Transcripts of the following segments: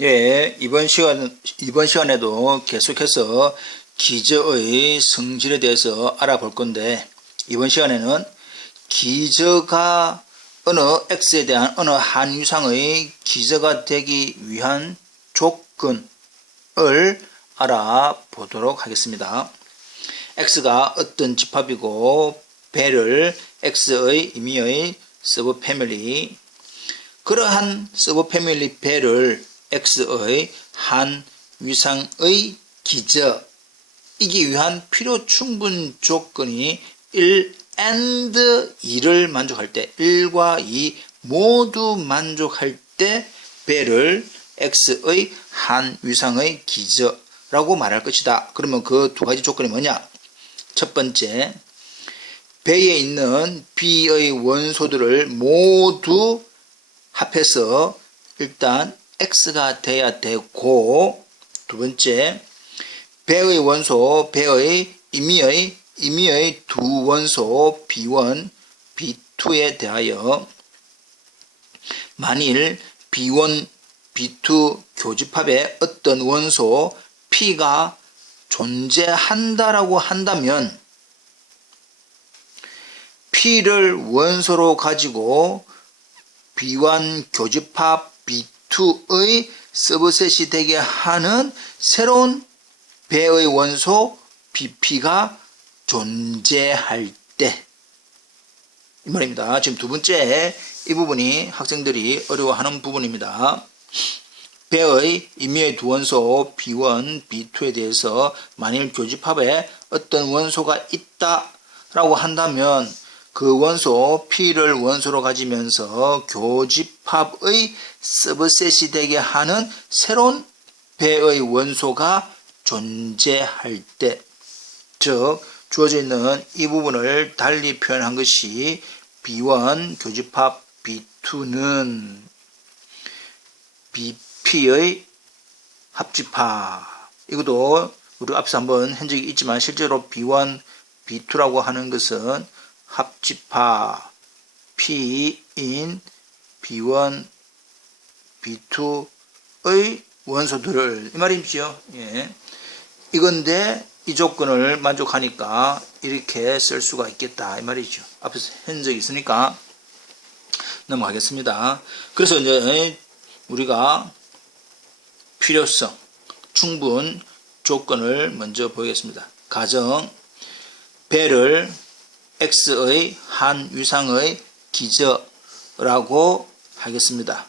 예, 이번 시간에도 계속해서 기저의 성질에 대해서 알아볼 건데, 이번 시간에는 기저가 어느 x에 대한 어느 한 유상의 기저가 되기 위한 조건을 알아보도록 하겠습니다. x가 어떤 집합이고 배를 x의 임의의 서브패밀리, 그러한 서브패밀리 배를 x의 한 위상의 기저이기 위한 필요 충분 조건이 1 and 2를 만족할 때, 1과 2 모두 만족할 때 배를 x의 한 위상의 기저라고 말할 것이다. 그러면 그 두 가지 조건이 뭐냐? 첫 번째, 배에 있는 b의 원소들을 모두 합해서 일단 x가 돼야 되고, 두 번째, 배의 원소, 배의 임의의 두 원소 b1, b2에 대하여 만일 b1, b2 교집합에 어떤 원소 p가 존재한다라고 한다면 p를 원소로 가지고 b1 교집합 b2의 서브셋이 되게 하는 새로운 배의 원소 bp가 존재할 때, 이 말입니다. 지금 두 번째 이 부분이 학생들이 어려워하는 부분입니다. 배의 임의의 두 원소 b1, b2에 대해서 만일 교집합에 어떤 원소가 있다라고 한다면 그 원소 P를 원소로 가지면서 교집합의 서브셋이 되게 하는 새로운 배의 원소가 존재할 때, 즉 주어져 있는 이 부분을 달리 표현한 것이 B1 교집합 B2는 BP의 합집합, 이것도 우리 앞서 한번 한 적이 있지만 실제로 B1, B2라고 하는 것은 합집합 P인 B1, B2의 원소들을, 이 말이죠. 예. 이건데 이 조건을 만족하니까 이렇게 쓸 수가 있겠다, 이 말이죠. 앞에서 한 적이 있으니까 넘어가겠습니다. 그래서 이제 우리가 필요성, 충분 조건을 먼저 보겠습니다. 가정, 배를 x의 한 위상의 기저라고 하겠습니다.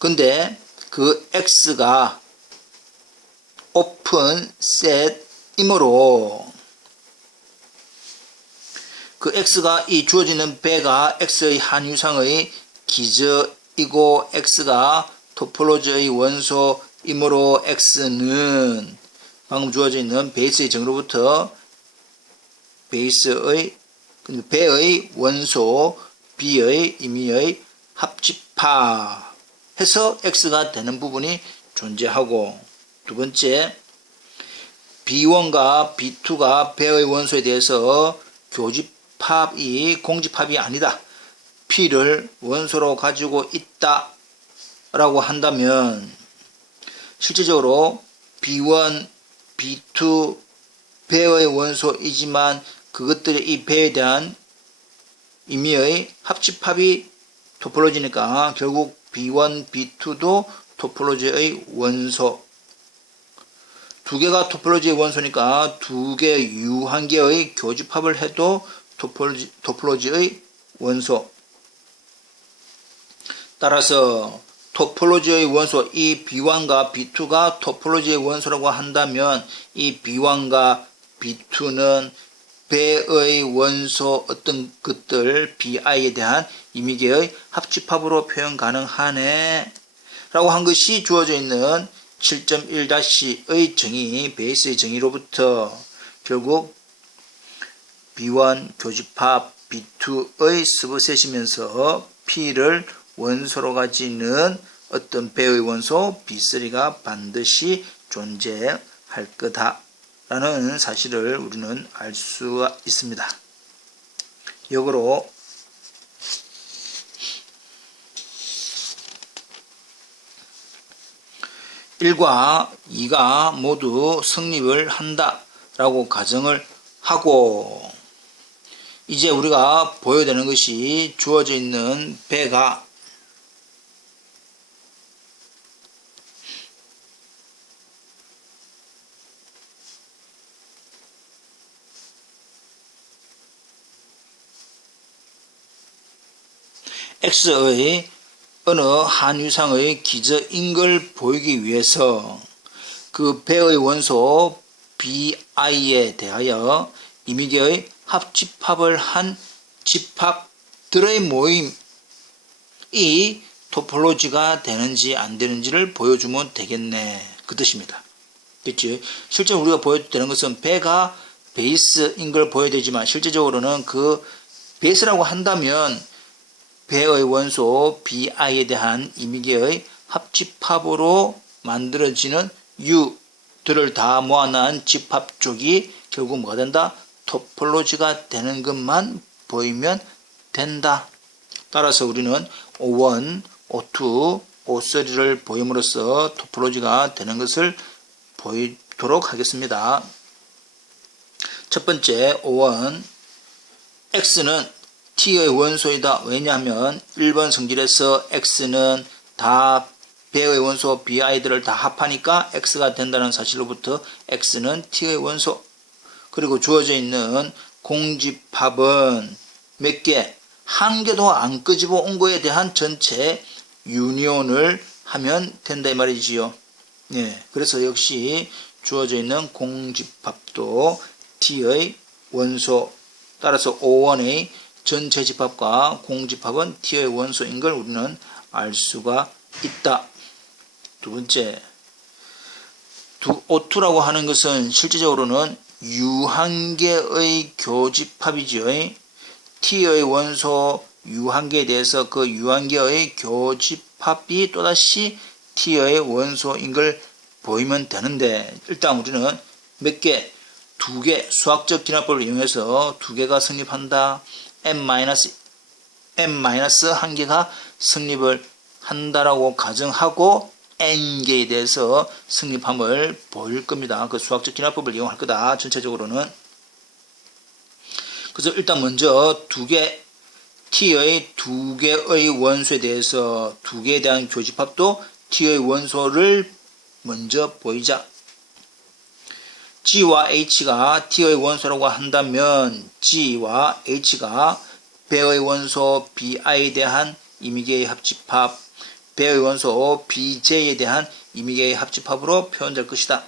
근데 그 x가 오픈 셋이므로 그 x가 이 주어지는 배가 x의 한 위상의 기저이고 x가 토폴로지의 원소이므로 x는 방금 주어져 있는 베이스의 정의로부터 베이스의 배의 원소 b의 임의의 합집합 해서 x가 되는 부분이 존재하고, 두 번째, b1과 b2가 배의 원소에 대해서 교집합이 공집합이 아니다, p를 원소로 가지고 있다 라고 한다면 실제적으로 b1, b2 배의 원소이지만 그것들의 이 배에 대한 임의의 합집합이 토폴로지니까 결국 B1, B2도 토폴로지의 원소, 두 개가 토폴로지의 원소니까 두 개 유한계의 교집합을 해도 토폴로지의 원소. 따라서 토폴로지의 원소, 이 B1과 B2가 토폴로지의 원소라고 한다면 이 B1과 B2는 배의 원소 어떤 것들 bi에 대한 임의계의 합집합으로 표현 가능하네 라고 한 것이 주어져 있는 7.1-의 정의, 베이스의 정의로부터 결국 B1 교집합 B2의 서브셋이면서 P를 원소로 가지는 어떤 배의 원소 B3가 반드시 존재할 거다 라는 사실을 우리는 알 수가 있습니다. 역으로 1과 2가 모두 성립을 한다 라고 가정을 하고, 이제 우리가 보여야 되는 것이 주어져 있는 배가 X의 어느 한 유상의 기저인 걸 보이기 위해서 그 배의 원소 BI에 대하여 임의계의 합집합을 한 집합들의 모임이 토폴로지가 되는지 안 되는지를 보여주면 되겠네, 그 뜻입니다. 그렇지? 실제 우리가 보여야 되는 것은 배가 베이스인 걸 보여야 되지만, 실제적으로는 그 베이스라고 한다면 배의 원소 BI에 대한 임의계의 합집합으로 만들어지는 U들을 다 모아놓은 집합 쪽이 결국 뭐가 된다? 토폴로지가 되는 것만 보이면 된다. 따라서 우리는 O1, O2, O3를 보임으로써 토폴로지가 되는 것을 보이도록 하겠습니다. 첫 번째 O1, X는 T의 원소이다. 왜냐하면 1번 성질에서 X는 다 배의 원소 BI들을 다 합하니까 X가 된다는 사실로부터 X는 T의 원소. 그리고 주어져 있는 공집합은 몇 개? 한 개도 안 끄집어 온 거에 대한 전체 유니온을 하면 된다 이 말이지요. 네, 그래서 역시 주어져 있는 공집합도 T의 원소. 따라서 O1의 전체 집합과 공집합은 T의 원소인 걸 우리는 알 수가 있다. 두 번째, O2라고 하는 것은 실제적으로는 유한계의 교집합이지요. T의 원소 유한계에 대해서 그 유한계의 교집합이 또다시 T의 원소인 걸 보이면 되는데, 일단 우리는 몇 개? 두 개, 수학적 기납법을 이용해서 두 개가 성립한다. n-1개가 성립을 한다라고 가정하고 n개에 대해서 성립함을 보일 겁니다. 그 수학적 기납법을 이용할 거다, 전체적으로는. 그래서 일단 먼저 T의 두 개의 원소에 대해서 두 개에 대한 교집합도 T의 원소를 먼저 보이자. G와 H가 T의 원소라고 한다면 G와 H가 배의 원소 BI에 대한 임의계의 합집합, 배의 원소 BJ에 대한 임의계의 합집합으로 표현될 것이다.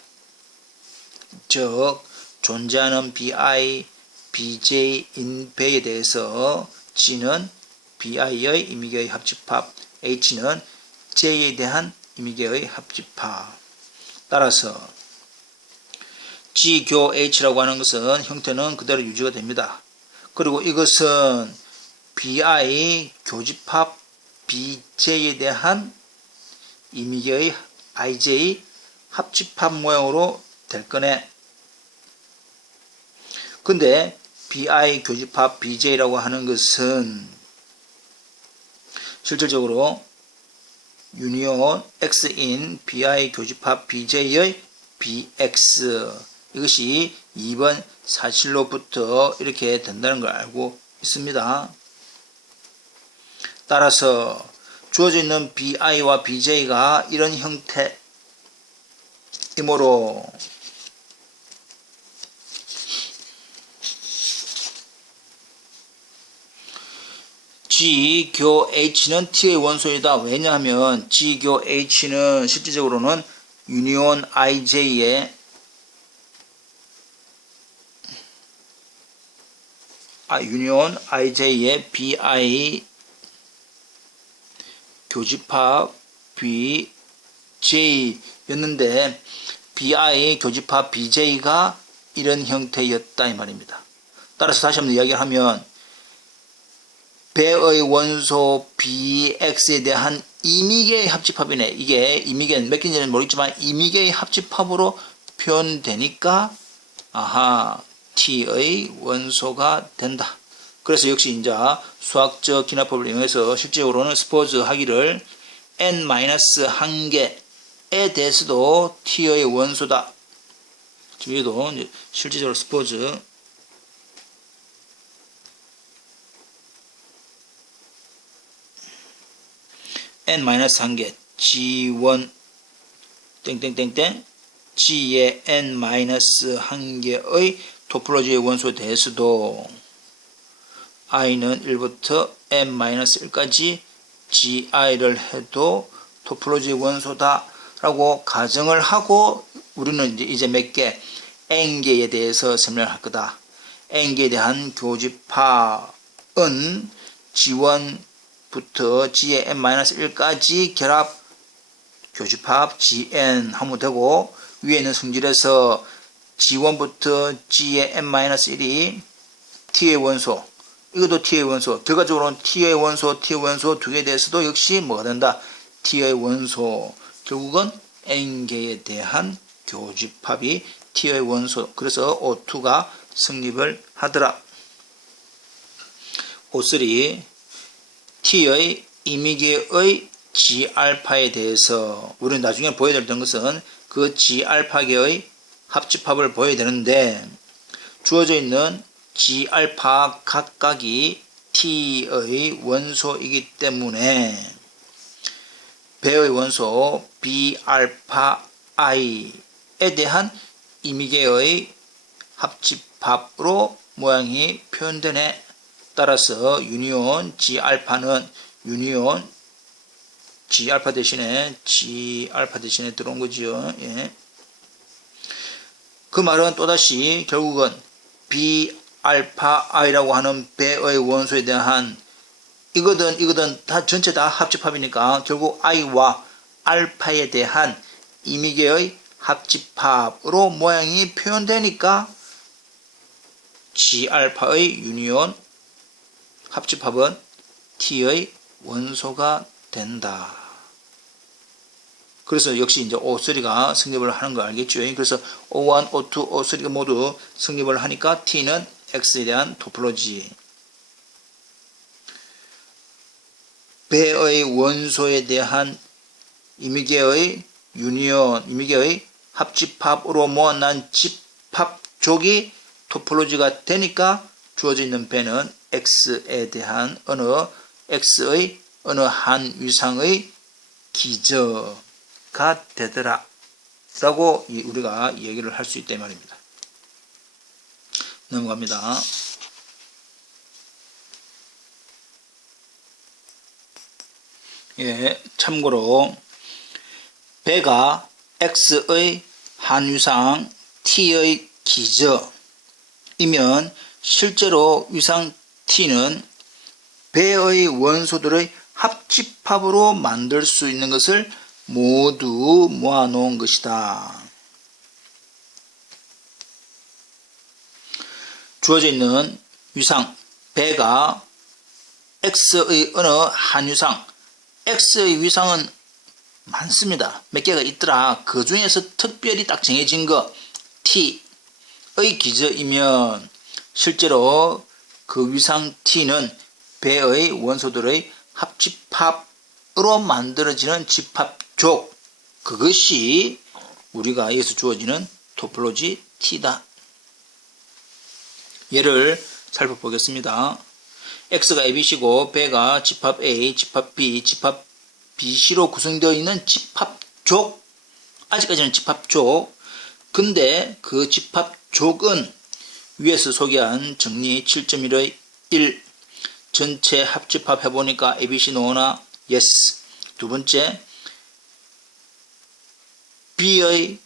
즉 존재하는 BI, BJ인 배에 대해서 G는 BI의 임의계의 합집합, H는 J에 대한 임의계의 합집합. 따라서 G교 H라고 하는 것은 형태는 그대로 유지가 됩니다. 그리고 이것은 BI 교집합 BJ에 대한 임의계의 IJ 합집합 모양으로 될 거네. 근데 BI 교집합 BJ라고 하는 것은 실질적으로 유니온 X인 BI 교집합 BJ의 BX, 이것이 2번 사실로부터 이렇게 된다는 걸 알고 있습니다. 따라서 주어져 있는 BI와 BJ가 이런 형태이므로 G교 H는 T의 원소이다. 왜냐하면 G교 H는 실질적으로는 유니온 IJ의 BI 교집합 BJ였는데 BI 교집합 BJ가 이런 형태였다 이 말입니다. 따라서 다시 한번 이야기를 하면 배의 원소 BX에 대한 임의계의 합집합이네. 이게 임의계는 몇 개인지는 모르겠지만 임의계의 합집합으로 표현되니까 T의 원소가 된다. 그래서 역시 이제 수학적 기납법을 이용해서 실제로는 스포츠 하기를 n-1개 대해서도 T의 원소다. 지금 여기도 이제 실질적으로 suppose n-1개 G1 땡땡땡땡 G의 n-1개의 토폴로지의 원소에 대해서도 i는 1부터 n-1까지 gi를 해도 토폴로지의 원소다 라고 가정을 하고 우리는 이제 몇 개 n개에 대해서 설명을 할 거다. n개에 대한 교집합은 G1부터 G의 n-1까지 결합 교집합 Gn 하면 되고, 위에 있는 성질에서 G1부터 G의 n-1이 T의 원소, 이것도 T의 원소, 결과적으로는 T의 원소 두 개에 대해서도 역시 뭐가 된다? T의 원소. 결국은 n개에 대한 교집합이 T의 원소. 그래서 O2가 성립을 하더라. O3 T의 임의계의 G알파에 대해서 우리는 나중에 보여야 되는 것은 그 G알파계의 합집합을 보여야 되는데, 주어져 있는 G알파 각각이 T의 원소이기 때문에 배의 원소 B알파 I에 대한 임의계의 합집합으로 모양이 표현되네. 따라서 유니온 G알파는 유니온 G알파 대신에 들어온 거죠. 예. 그 말은 또다시 결국은 B알파 I라고 하는 배의 원소에 대한 이거든 다 전체 다 합집합이니까 결국 I와 알파에 대한 임의계의 합집합으로 모양이 표현되니까 G알파의 유니온 합집합은 T의 원소가 된다. 그래서 역시 이제 O3가 성립을 하는 거 알겠죠? 그래서 O1, O2, O3가 모두 성립을 하니까 T는 X에 대한 토폴로지. 배의 원소에 대한 임의계의 유니온, 임의계의 합집합으로 모아난 집합족이 토폴로지가 되니까 주어져 있는 배는 X에 대한 X의 어느 한 위상의 기저가 되더라 라고 우리가 얘기를 할 수 있다 이 말입니다. 넘어갑니다. 예, 참고로 배가 X의 한 위상 T의 기저이면 실제로 위상 T는 배의 원소들의 합집합으로 만들 수 있는 것을 모두 모아놓은 것이다. 주어져 있는 위상 배가 X의 어느 한 위상, X의 위상은 많습니다. 몇 개가 있더라. 그 중에서 특별히 딱 정해진 거 T의 기저이면 실제로 그 위상 T는 배의 원소들의 합집합으로 만들어지는 집합족, 그것이 우리가 여기서 주어지는 토폴로지 T다. 예를 살펴보겠습니다. X가 ABC고 배가 집합 A, 집합 B, 집합 BC로 구성되어 있는 집합족, 아직까지는 집합족. 근데 그 집합족은 위에서 소개한 정리 7.1의 1 전체 합집합 해보니까 ABC 노나 yes. 두 번째 배의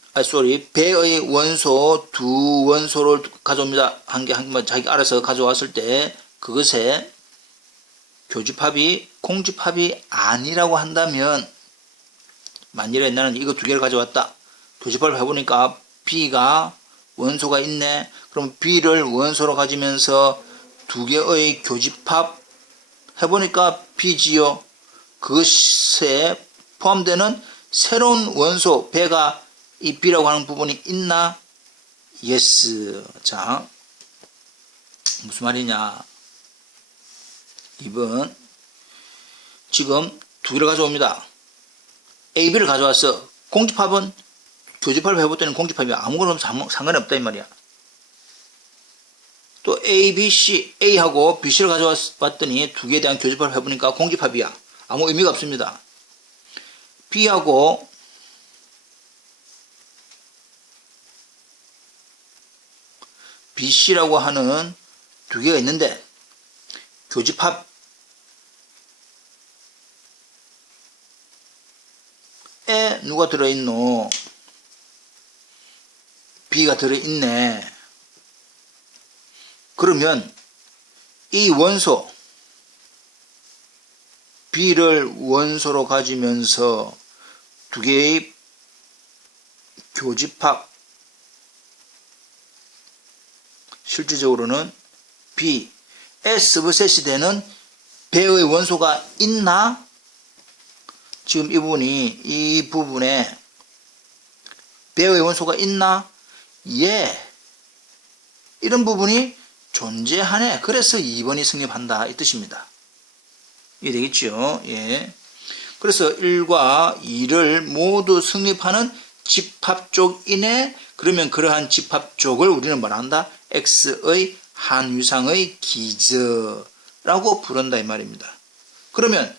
원소 두 원소를 가져옵니다. 한 개만 자기 알아서 가져왔을 때 그것에 교집합이 공집합이 아니라고 한다면, 만일에 나는 이거 두 개를 가져왔다. 교집합을 해보니까 B가 원소가 있네. 그럼 B를 원소로 가지면서 두 개의 교집합 해보니까 B지요. 그것에 포함되는 새로운 원소 배가 이 B라고 하는 부분이 있나? yes. 자, 무슨 말이냐? 2번 지금 두 개를 가져옵니다. AB를 가져왔어. 공집합은 교집합을 해볼 때는 공집합이 아무거나 상관이 없다 이 말이야. 또 A, B, C, A하고 B, C를 가져왔더니 두 개에 대한 교집합을 해보니까 공집합이야. 아무 의미가 없습니다. B하고 B, C라고 하는 두 개가 있는데 교집합에 누가 들어있노? B가 들어있네. 그러면 이 원소 B를 원소로 가지면서 두 개의 교집합, 실질적으로는 B의 서브셋이 되는 배의 원소가 있나? 지금 이 부분에 배의 원소가 있나? 예. 이런 부분이 존재하네. 그래서 2번이 성립한다 이 뜻입니다. 이해되겠죠? 예. 그래서 1과 2를 모두 성립하는 집합쪽이네. 그러면 그러한 집합쪽을 우리는 뭐라 한다? X의 한 유상의 기저라고 부른다 이 말입니다. 그러면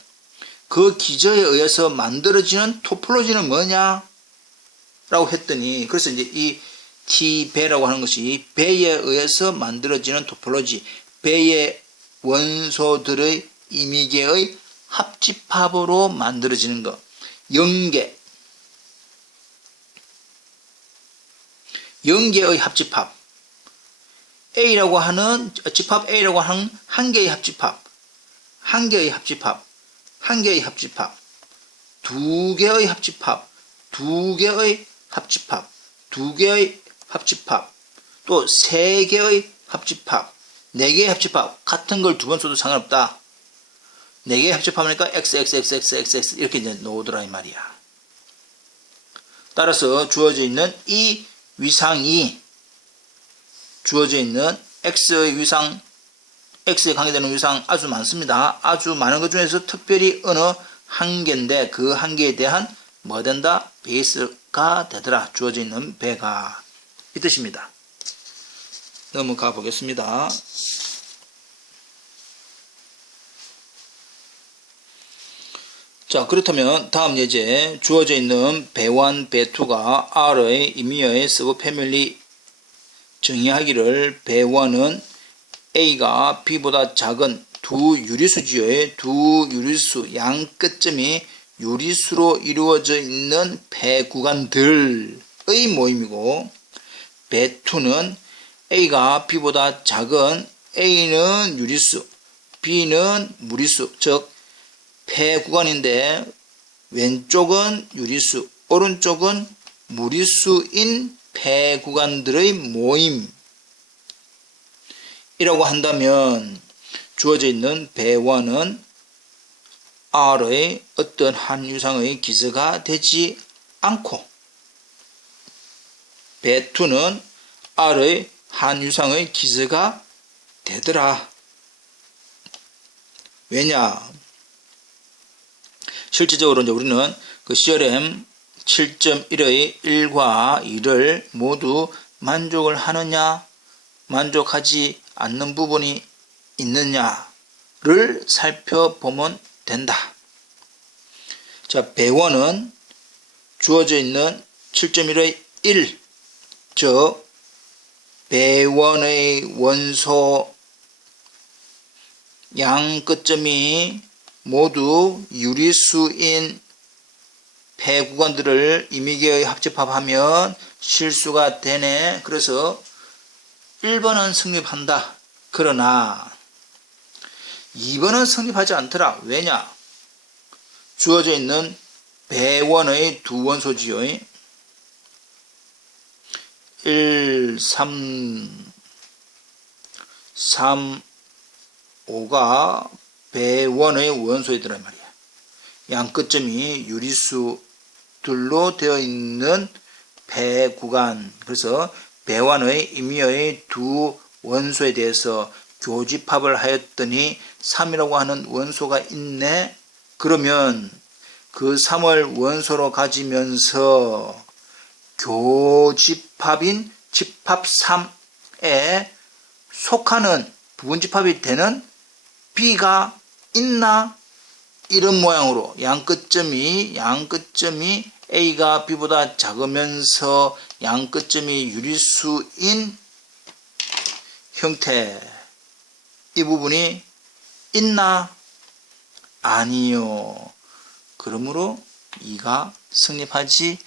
그 기저에 의해서 만들어지는 토폴로지는 뭐냐? 라고 했더니, 그래서 이제 이 T배라고 하는 것이 배에 의해서 만들어지는 토폴로지, 배의 원소들의 임의계의 합집합으로 만들어지는 것. 영계의 합집합. A라고 하는, 집합 A라고 하는 한 개의 합집합. 한 개의 합집합. 한 개의 합집합. 두 개의 합집합. 두 개의 합집합. 두 개의 합집합. 또 세 개의 합집합. 네 개의 합집합. 같은 걸 두 번 써도 상관없다. 네 개의 합집합이니까 XXXXXX 이렇게 이제 나오더라 이 말이야. 따라서 주어져 있는 이 위상이 주어져 있는 X의 위상, X에 관계되는 위상 아주 많습니다. 아주 많은 것 중에서 특별히 어느 한 개인데 그 한 개에 대한 뭐 된다? 베이스가 되더라. 주어져 있는 배가. 이 뜻입니다. 넘어가 보겠습니다. 자, 그렇다면 다음 예제 주어져 있는 배1, 배2가 R의 임의어의 서브패밀리 정의하기를 배1은 A가 B보다 작은 두 유리수지의 두 유리수 양 끝점이 유리수로 이루어져 있는 배 구간들의 모임이고, 배2는 A가 B보다 작은 A는 유리수, B는 무리수, 즉 배 구간인데 왼쪽은 유리수, 오른쪽은 무리수인 배 구간들의 모임이라고 한다면 주어져 있는 배1은 R의 어떤 한 유상의 기저가 되지 않고, 배2는 R의 한 유상의 기저가 되더라. 왜냐? 실질적으로 이제 우리는 그 CRM 7.1의 1과 2를 모두 만족을 하느냐, 만족하지 않는 부분이 있느냐를 살펴보면 된다. 자, 배1은 주어져 있는 7.1의 1, 즉 배1의 원소 양 끝점이 모두 유리수인 배 구간들을 임의계의 합집합하면 실수가 되네. 그래서 1번은 성립한다. 그러나 2번은 성립하지 않더라. 왜냐? 주어져 있는 배1의 두 원소지요. 1, 3, 5가 배1의 원소이더란 말이야. 양 끝점이 유리수들로 되어 있는 배 구간. 그래서 배1의 임의어의 두 원소에 대해서 교집합을 하였더니 3이라고 하는 원소가 있네. 그러면 그 3을 원소로 가지면서 교집합인 집합 3에 속하는 부분집합이 되는 B가 있나? 이런 모양으로 양끝점이 A가 B보다 작으면서 양끝점이 유리수인 형태, 이 부분이 있나? 아니요. 그러므로 이가 성립하지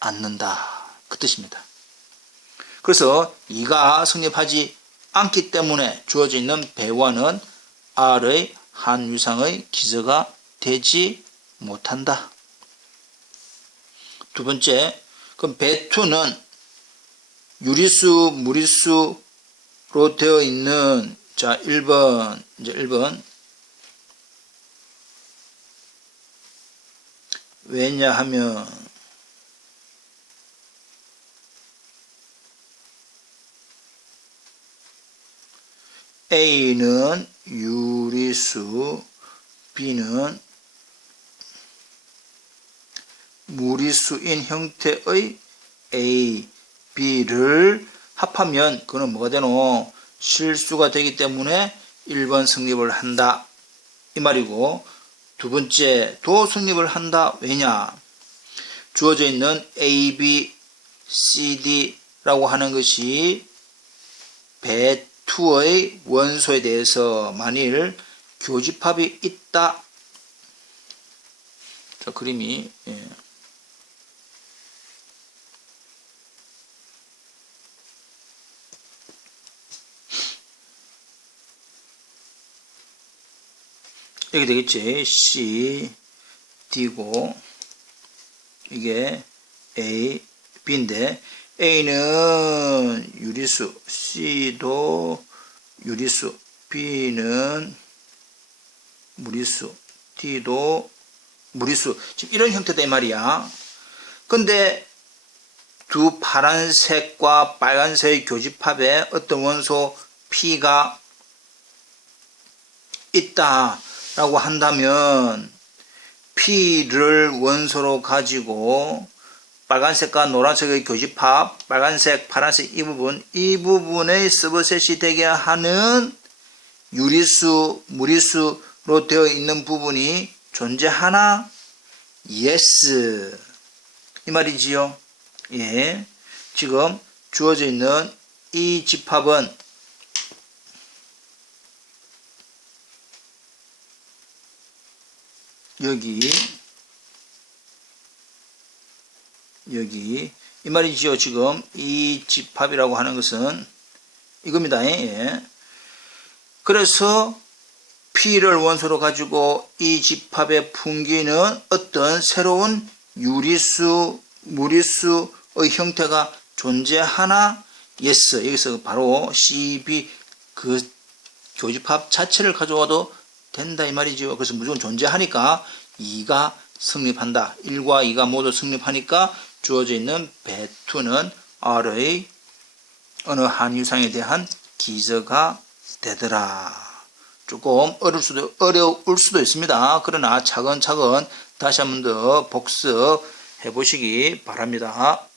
않는다. 그 뜻입니다. 그래서 이가 성립하지 않기 때문에 주어져 있는 배와는 R의 한 유상의 기저가 되지 못한다. 두 번째, 그럼 배2는 유리수, 무리수로 되어 있는, 자, 1번, 이제 1번. 왜냐하면, A는 유리수, B는 무리수인 형태의 A, B를 합하면 그는 뭐가 되노? 실수가 되기 때문에 1번 성립을 한다. 이 말이고, 두 번째도 성립을 한다. 왜냐? 주어져 있는 A, B, C, D라고 하는 것이 배2의 원소에 대해서 만일 교집합이 있다. 자, 그림이, 이렇게 되겠지. C, D고, 이게 A, B인데, A는 유리수, C도 유리수, B는 무리수, D도 무리수. 지금 이런 형태다 이 말이야. 근데 두 파란색과 빨간색의 교집합에 어떤 원소 P가 있다라고 한다면 P를 원소로 가지고 빨간색과 노란색의 교집합, 빨간색, 파란색 이 부분의 서브셋이 되게 하는 유리수, 무리수로 되어 있는 부분이 존재하나? Yes. 이 말이지요. 예. 지금 주어져 있는 이 집합은 여기 이 말이지요. 지금 이 집합이라고 하는 것은 이겁니다. 예. 그래서 P를 원소로 가지고 이 집합에 풍기는 어떤 새로운 유리수, 무리수의 형태가 존재하나? Yes. 여기서 바로 C, B 그 교집합 자체를 가져와도 된다 이 말이죠. 그래서 무조건 존재하니까 2가 성립한다. 1과 2가 모두 성립하니까 주어져 있는 배2는 R의 어느 한 유상에 대한 기저가 되더라. 조금 어려울 수도 있습니다. 그러나 차근차근 다시 한 번 더 복습해 보시기 바랍니다.